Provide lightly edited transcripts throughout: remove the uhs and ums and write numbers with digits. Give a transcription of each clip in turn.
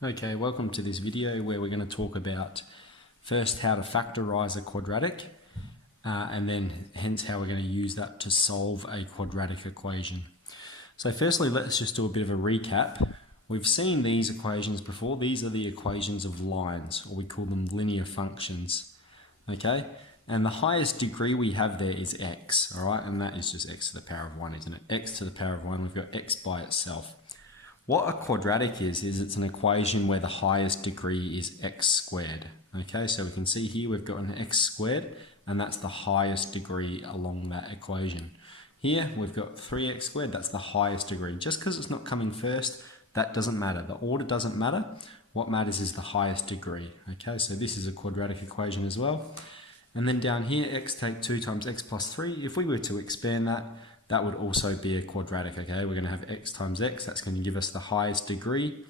Okay, welcome to this video where we're going to talk about first how to factorize a quadratic and then hence how we're going to use that to solve a quadratic equation. So firstly, let's just do a bit of a recap. We've seen these equations before. These are the equations of lines, or we call them linear functions. Okay, and the highest degree we have there is x, all right, and that is just x to the power of 1, isn't it? X to the power of 1, we've got x by itself. What a quadratic is it's an equation where the highest degree is x squared. Okay, so we can see here we've got an x squared, and that's the highest degree along that equation. Here we've got 3x squared, that's the highest degree. Just because it's not coming first, that doesn't matter. The order doesn't matter. What matters is the highest degree. Okay, so this is a quadratic equation as well. And then down here, x take 2 times x plus 3. If we were to expand that, that would also be a quadratic, okay? We're going to have x times x. That's going to give us the highest degree,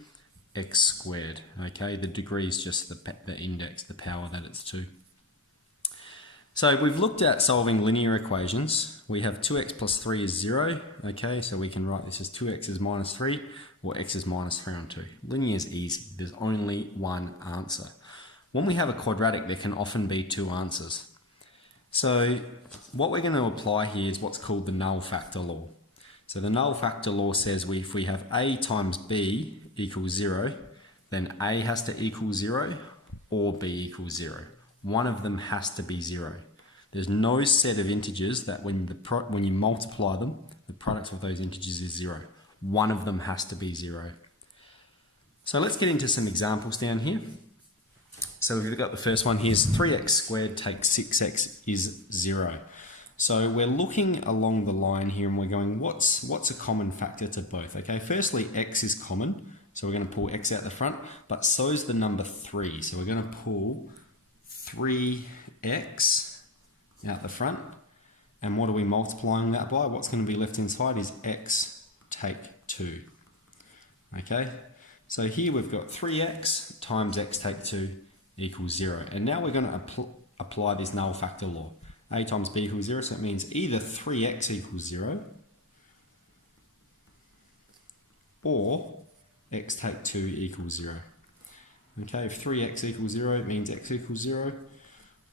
x squared, okay? The degree is just the index, the power that it's 2. So we've looked at solving linear equations. We have 2x plus 3 is 0, okay? So we can write this as 2x is minus 3, or x is minus 3 on 2. Linear is easy. There's only one answer. When we have a quadratic, there can often be two answers. So what we're going to apply here is what's called the Null Factor Law. So the Null Factor Law says if we have a times b equals 0, then a has to equal 0 or b equals 0. One of them has to be 0. There's no set of integers that when you multiply them, the product of those integers is 0. One of them has to be 0. So let's get into some examples down here. So we've got the first one here is 3x squared take 6x is 0. So we're looking along the line here and we're going, what's a common factor to both? Okay, firstly, x is common. So we're going to pull x out the front, but so is the number 3. So we're going to pull 3x out the front. And what are we multiplying that by? What's going to be left inside is x take 2. Okay, so here we've got 3x times x take 2 equals 0. And now we're going to apply this null factor law. A times b equals 0, so it means either 3x equals 0 or x take 2 equals 0. Okay, if 3x equals 0, it means x equals 0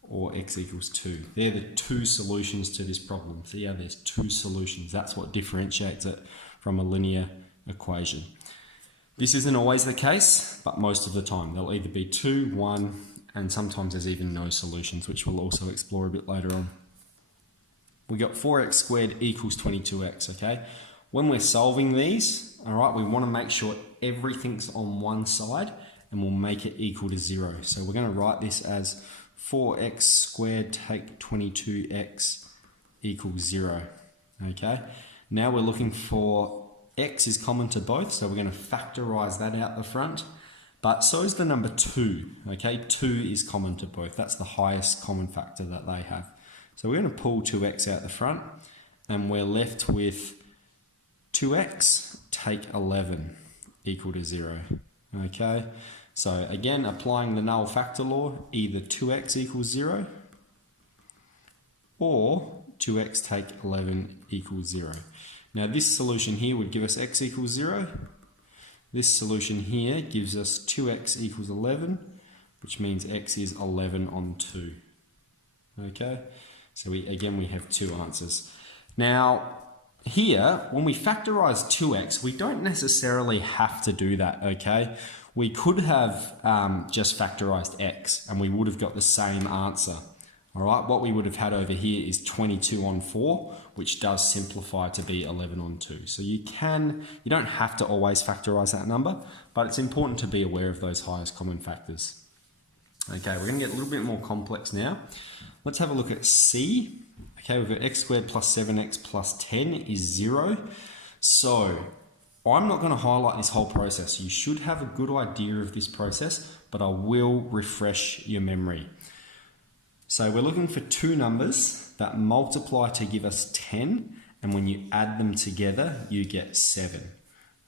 or x equals 2. They're the two solutions to this problem. So yeah, there's two solutions. That's what differentiates it from a linear equation. This isn't always the case, but most of the time. There'll either be 2, 1, and sometimes there's even no solutions, which we'll also explore a bit later on. We got 4x squared equals 22x, okay? When we're solving these, all right, we want to make sure everything's on one side, and we'll make it equal to 0. So we're going to write this as 4x squared take 22x equals 0, okay? Now we're looking for x is common to both, so we're going to factorize that out the front. But so is the number 2, okay? 2 is common to both. That's the highest common factor that they have. So we're going to pull 2x out the front, and we're left with 2x take 11 equal to 0, okay? So again, applying the null factor law, either 2x equals 0 or 2x take 11 equals 0. Now this solution here would give us x equals 0. This solution here gives us 2x equals 11, which means x is 11 on 2. Okay, so we have two answers. Now here, when we factorize 2x, we don't necessarily have to do that, okay? We could have just factorized x and we would have got the same answer. All right, what we would have had over here is 22 on 4, which does simplify to be 11 on 2. So you don't have to always factorize that number, but it's important to be aware of those highest common factors. Okay, we're going to get a little bit more complex now. Let's have a look at C. Okay, we've got x squared plus 7x plus 10 is 0. So I'm not going to highlight this whole process. You should have a good idea of this process, but I will refresh your memory. So we're looking for two numbers that multiply to give us 10, and when you add them together, you get 7.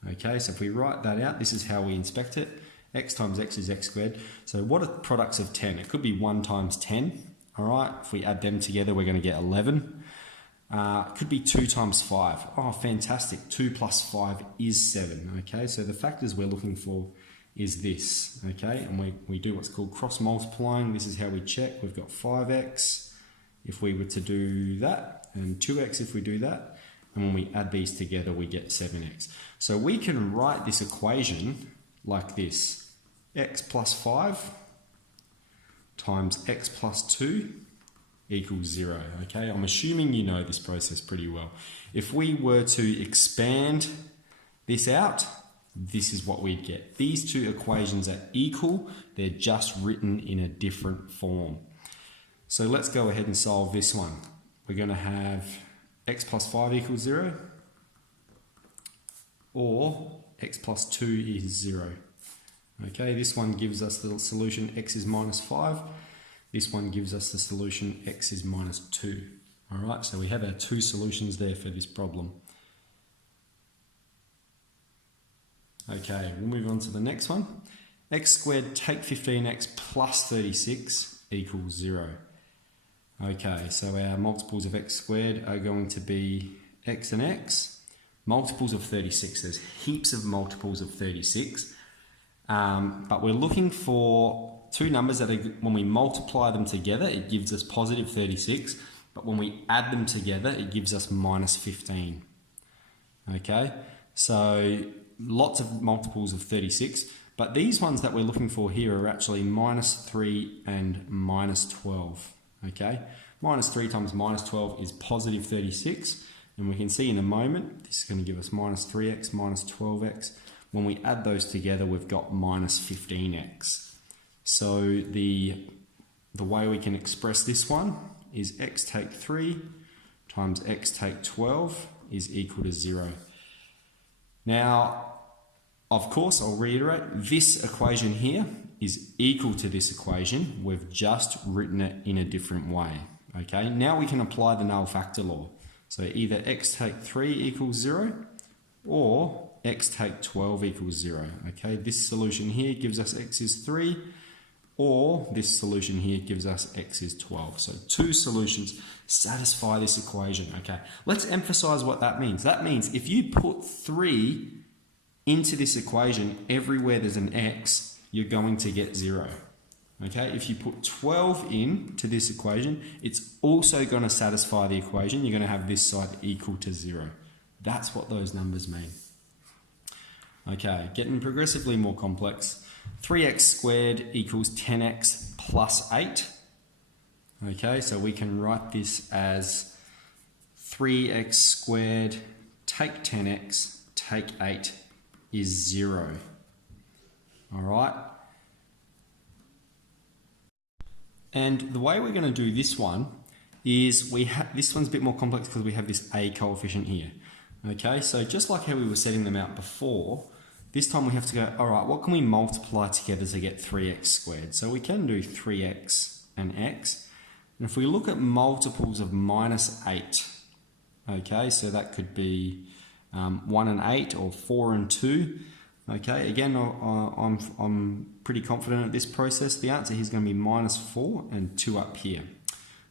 Okay, so if we write that out, this is how we inspect it. X times x is x squared. So what are products of 10? It could be 1 times 10. All right, if we add them together, we're going to get 11. It could be 2 times 5. Oh, fantastic. 2 plus 5 is 7. Okay, so the factors we're looking for is this, okay? And we do what's called cross multiplying. This is how we check. We've got 5x if we were to do that, and 2x if we do that. And when we add these together, we get 7x. So we can write this equation like this. X plus 5 times x plus 2 equals 0, okay? I'm assuming you know this process pretty well. If we were to expand this out, this is what we'd get. These two equations are equal, they're just written in a different form. So let's go ahead and solve this one. We're going to have x plus 5 equals 0, or x plus 2 is 0. Okay, this one gives us the solution x is minus 5. This one gives us the solution x is minus 2. All right, so we have our two solutions there for this problem. Okay, we'll move on to the next one. X squared take 15x plus 36 equals 0. Okay, so our multiples of x squared are going to be x and x. Multiples of 36, there's heaps of multiples of 36. But we're looking for two numbers that are, when we multiply them together, it gives us positive 36. But when we add them together, it gives us minus 15. Okay, so lots of multiples of 36. But these ones that we're looking for here are actually minus 3 and minus 12. Okay, minus 3 times minus 12 is positive 36. And we can see in a moment, this is going to give us minus 3x minus 12x. When we add those together, we've got minus 15x. So the way we can express this one is x take 3 times x take 12 is equal to 0. Now, of course, I'll reiterate, this equation here is equal to this equation. We've just written it in a different way. Okay, now we can apply the null factor law. So either x take 3 equals 0 or x take 12 equals 0. Okay, this solution here gives us x is 3, or this solution here gives us x is 12. So two solutions satisfy this equation. Okay, let's emphasize what that means. That means if you put 3 into this equation everywhere there's an x, you're going to get 0. Okay, if you put 12 into this equation, it's also going to satisfy the equation. You're going to have this side equal to 0. That's what those numbers mean. Okay, getting progressively more complex. 3x squared equals 10x plus 8. Okay, so we can write this as 3x squared take 10x take 8 is 0. All right. And the way we're going to do this one is this one's a bit more complex because we have this a coefficient here. Okay, so just like how we were setting them out before, this time we have to go, all right, what can we multiply together to get 3x squared? So we can do 3x and x. And if we look at multiples of minus 8, okay, so that could be 1 and 8 or 4 and 2. Okay, again, I'm pretty confident at this process. The answer here is going to be minus 4 and 2 up here.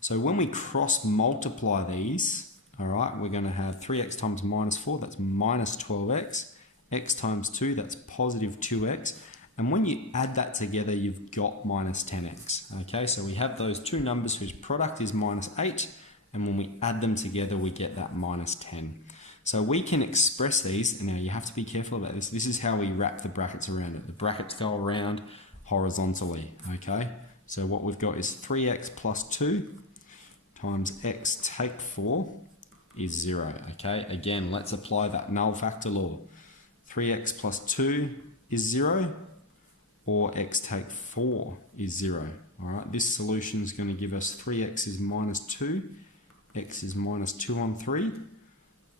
So when we cross multiply these, all right, we're going to have 3x times minus 4, that's minus 12x. X times 2, that's positive 2x. And when you add that together, you've got minus 10x. Okay, so we have those two numbers whose product is minus 8. And when we add them together, we get that minus 10. So we can express these. Now you have to be careful about this. This is how we wrap the brackets around it. The brackets go around horizontally. Okay, so what we've got is 3x plus 2 times x take 4 is 0. Okay, again, let's apply that null factor law. 3x plus 2 is 0, or x take 4 is 0. All right, this solution is going to give us 3x is minus 2, x is minus 2 on 3,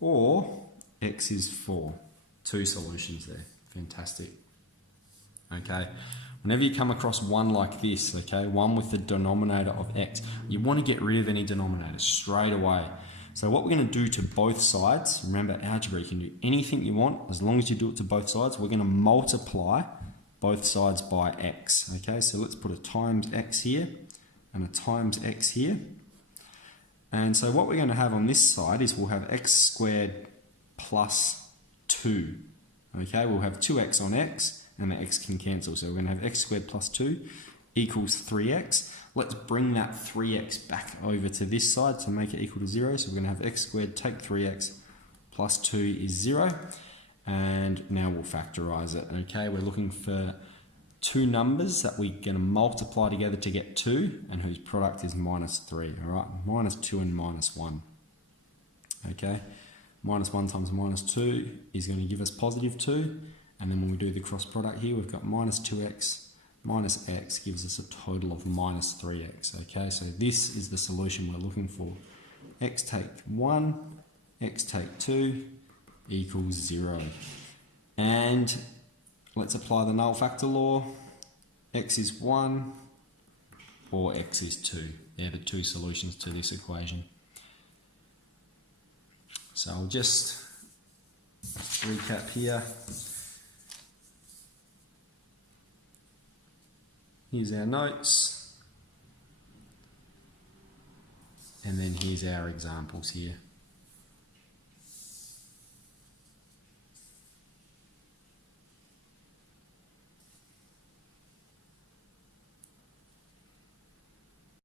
or x is 4. Two solutions there. Fantastic. Okay, whenever you come across one like this, okay, one with the denominator of x, you want to get rid of any denominator straight away. So what we're going to do to both sides, remember algebra, you can do anything you want as long as you do it to both sides. We're going to multiply both sides by x. Okay, so let's put a times x here and a times x here. And so what we're going to have on this side is we'll have x squared plus 2. Okay, we'll have 2x on x and the x can cancel. So we're going to have x squared plus 2 equals 3x. Let's bring that 3x back over to this side to make it equal to 0. So we're going to have x squared take 3x plus 2 is 0. And now we'll factorize it. Okay, we're looking for two numbers that we're going to multiply together to get 2 and whose product is minus 3. All right, minus 2 and minus 1. Okay, minus 1 times minus 2 is going to give us positive 2. And then when we do the cross product here, we've got minus 2x minus x gives us a total of minus 3x. Okay, so this is the solution we're looking for. X take 1, x take 2 equals 0. And let's apply the null factor law. X is 1 or x is 2. They're the two solutions to this equation. So I'll just recap here. Here's our notes. And then here's our examples here.